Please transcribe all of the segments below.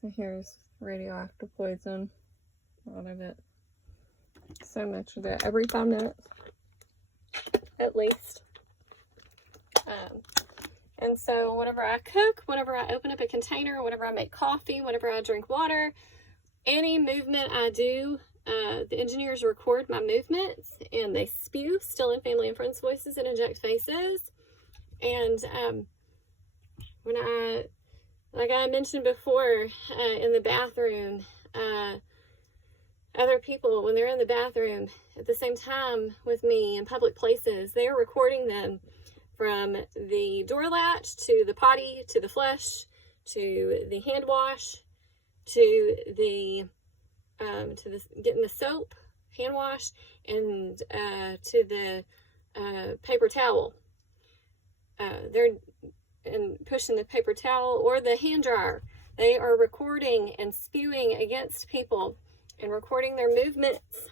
So here's radioactive poison. A lot of it. So much of it. Every 5 minutes. At least. And so whenever I cook, whenever I open up a container, whenever I make coffee, whenever I drink water, any movement I do, the engineers record my movements and they spew, still in family and friends' voices, and inject faces. And when like I mentioned before, in the bathroom, other people, when they're in the bathroom at the same time with me in public places, they are recording them from the door latch to the potty, to the flush, to the hand wash, to the getting the soap, hand wash, and to the paper towel. They're pushing the paper towel or the hand dryer. They are recording and spewing against people and recording their movements,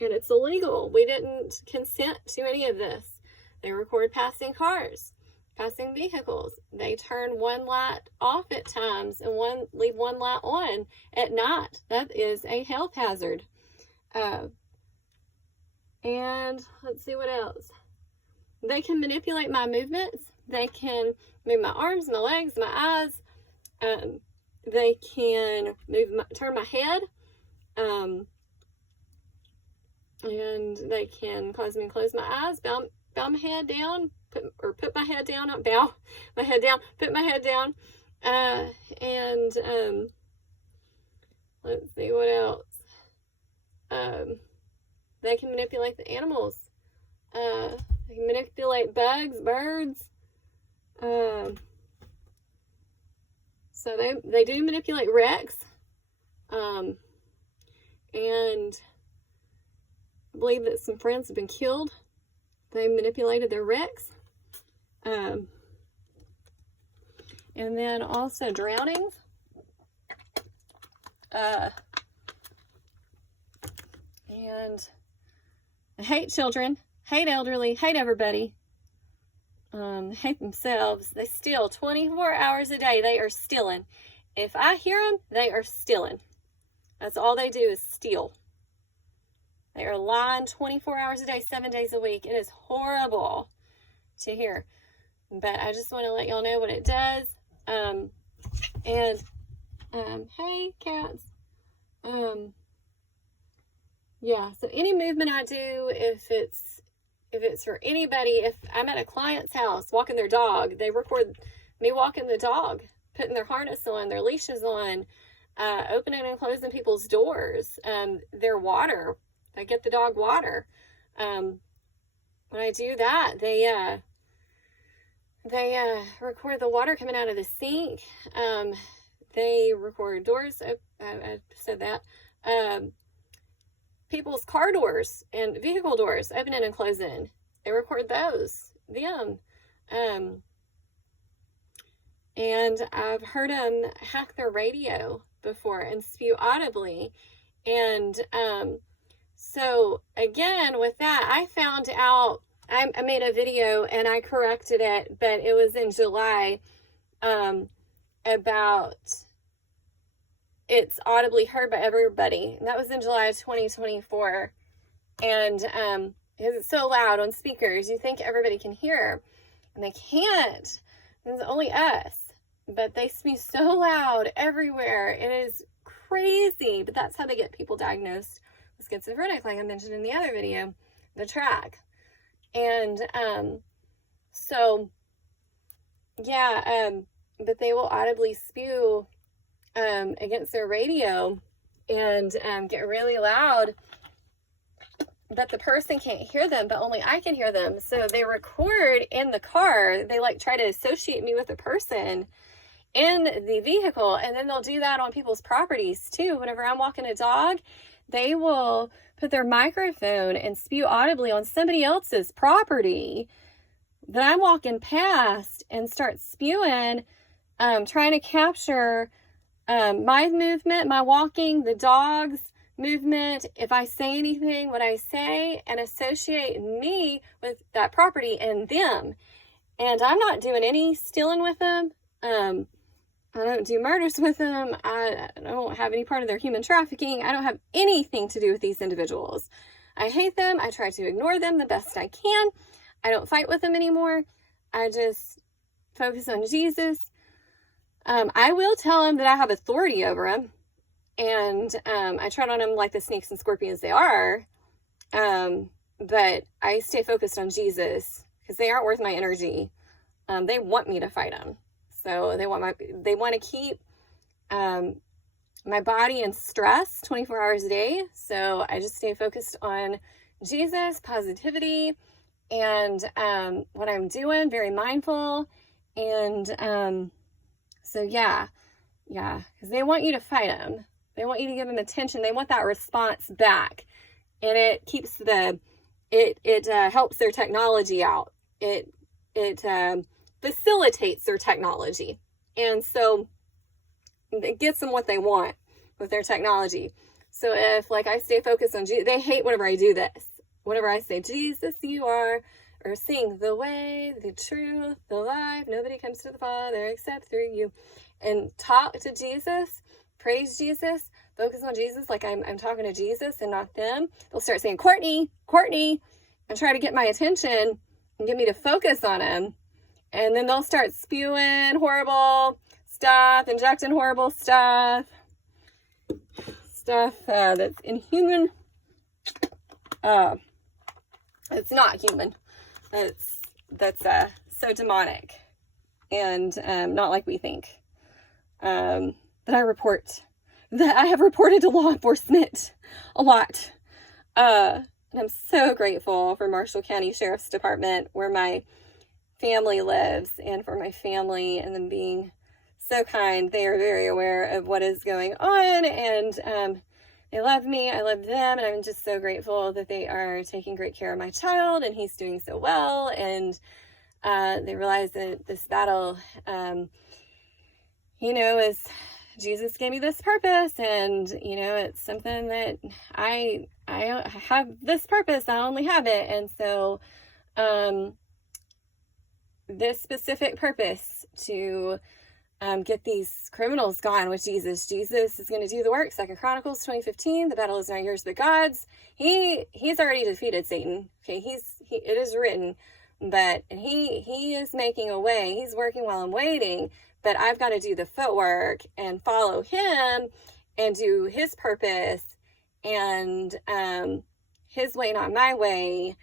and it's illegal. We didn't consent to any of this. They record passing cars, passing vehicles. They turn one light off at times and leave one light on at night. That is a health hazard. And let's see what else. They can manipulate my movements. They can move my arms, my legs, my eyes. They can turn my head. And they can cause me to close my eyes, bow my head down, put my head down, not bow my head down, put my head down. And let's see what else. They can manipulate the animals. They can manipulate bugs, birds. So they do manipulate wrecks. And I believe that some friends have been killed. They manipulated their wrecks. And then also drownings. And I hate children, hate elderly, hate everybody. Hate themselves. They steal 24 hours a day. They are stealing. If I hear them, they are stealing. That's all they do is steal. They are lying 24 hours a day, 7 days a week. It is horrible to hear. But I just want to let y'all know what it does. Hey, cats. Yeah, so any movement I do, if it's for anybody, if I'm at a client's house walking their dog, they record me walking the dog, putting their harness on, their leashes on, opening and closing people's doors, their water. I get the dog water. When I do that, they record the water coming out of the sink. They record doors. I said that. People's car doors and vehicle doors opening and closing. They record those. Them. And I've heard them hack their radio before and spew audibly. And so again, with that, I found out, I made a video and I corrected it, but it was in July, about it's audibly heard by everybody. And that was in July of 2024. And because it's so loud on speakers, you think everybody can hear, and they can't. It's only us. But they spew so loud everywhere. It is crazy. But that's how they get people diagnosed with schizophrenic, like I mentioned in the other video, the track. And so yeah, but they will audibly spew against their radio and get really loud, but the person can't hear them, but only I can hear them. So they record in the car. They like try to associate me with the person in the vehicle, and then they'll do that on people's properties too. Whenever I'm walking a dog, they will put their microphone and spew audibly on somebody else's property that I'm walking past and start spewing, trying to capture my movement, my walking, the dog's movement, if I say anything, what I say, and associate me with that property and them. And I'm not doing any stealing with them. I don't do murders with them. I don't have any part of their human trafficking. I don't have anything to do with these individuals. I hate them. I try to ignore them the best I can. I don't fight with them anymore. I just focus on Jesus. I will tell them that I have authority over them. And I tread on them like the snakes and scorpions they are. But I stay focused on Jesus because they aren't worth my energy. They want me to fight them. So they want to keep my body in stress 24 hours a day. So I just stay focused on Jesus, positivity, and what I'm doing, very mindful. And so yeah, because they want you to fight them. They want you to give them attention. They want that response back. And it keeps it helps their technology out. It facilitates their technology. And so it gets them what they want with their technology. So if, like, I stay focused on Jesus, they hate whenever I do this. Whenever I say, Jesus, you are, or sing the way, the truth, the life, nobody comes to the Father except through you, and talk to Jesus, praise Jesus, focus on Jesus like I'm talking to Jesus and not them, they'll start saying, Courtney, and try to get my attention and get me to focus on him. And then they'll start spewing horrible stuff, injecting horrible stuff that's inhuman. It's not human. That's so demonic and not like we think. That I have reported to law enforcement a lot. And I'm so grateful for Marshall County Sheriff's Department, where my family lives, and for my family and them being so kind. They are very aware of what is going on, and they love me. I love them, and I'm just so grateful that they are taking great care of my child, and he's doing so well. And they realize that this battle, is Jesus gave me this purpose, and it's something that I have this purpose. I only have it, and so this specific purpose to get these criminals gone with Jesus. Jesus is going to do the work. 2 Chronicles 20:15. The battle is not yours but God's. He's already defeated Satan. Okay, it is written, but he is making a way. He's working while I'm waiting. But I've got to do the footwork and follow him and do his purpose and his way, not my way.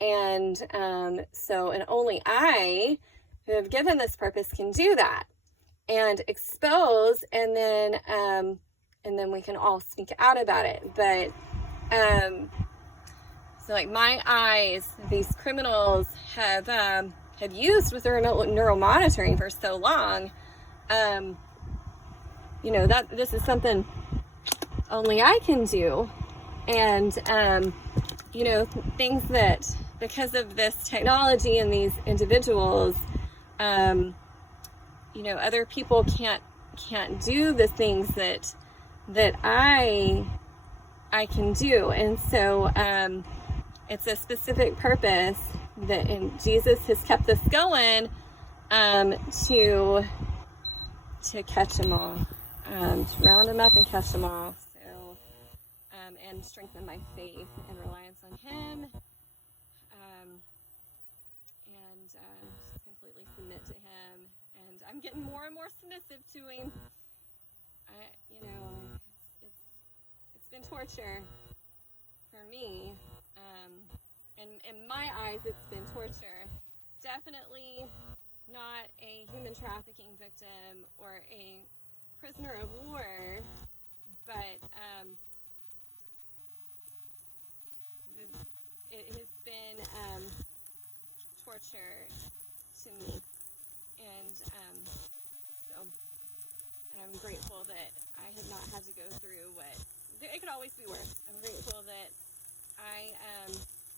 And and only I, who have given this purpose, can do that and expose, and then we can all speak out about it. But so like my eyes, these criminals have used with their neuromonitoring for so long. That this is something only I can do, and things that, because of this technology and these individuals, other people can't do the things that I can do. And so it's a specific purpose and Jesus has kept us going to catch them all, to round them up and catch them all. So and strengthen my faith and reliance on him, and just completely submit to him. And I'm getting more and more submissive to him. It's been torture for me. In my eyes, it's been torture. Definitely not a human trafficking victim or a prisoner of war, but it has been torture to me. And I'm grateful that I have not had to go through what it could always be worse. I'm grateful that I am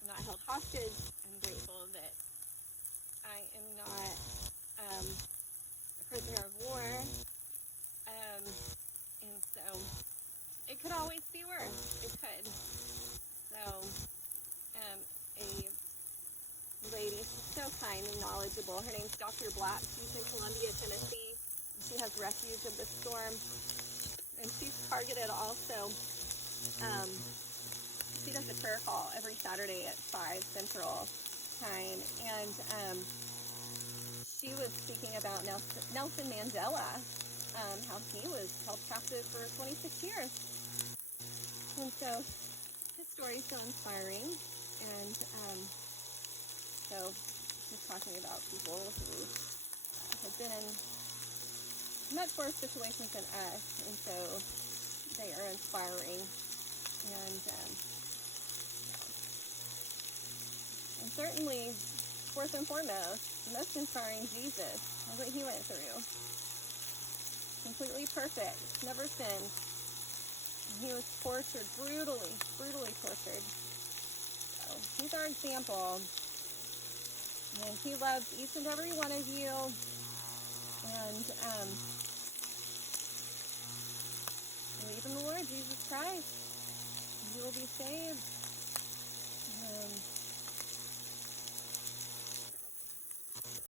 not held hostage. I'm grateful that I am not a prisoner of war. And so it could always be worse. It could. So a lady, she's so kind and knowledgeable. Her name's Dr. Black. She's in Columbia, Tennessee. she has refuge of the storm. And she's targeted also. She does a prayer call every Saturday at 5 Central Time. And she was speaking about Nelson Mandela, how he was held captive for 26 years. And so his story is so inspiring. And so she's talking about people who have been in much worse situations than us, and so they are inspiring. And certainly, first and foremost, the most inspiring, Jesus, what he went through. Completely perfect, never sinned. And he was tortured, brutally tortured. So he's our example. And he loves each and every one of you. And believe in the Lord Jesus Christ, and you will be saved.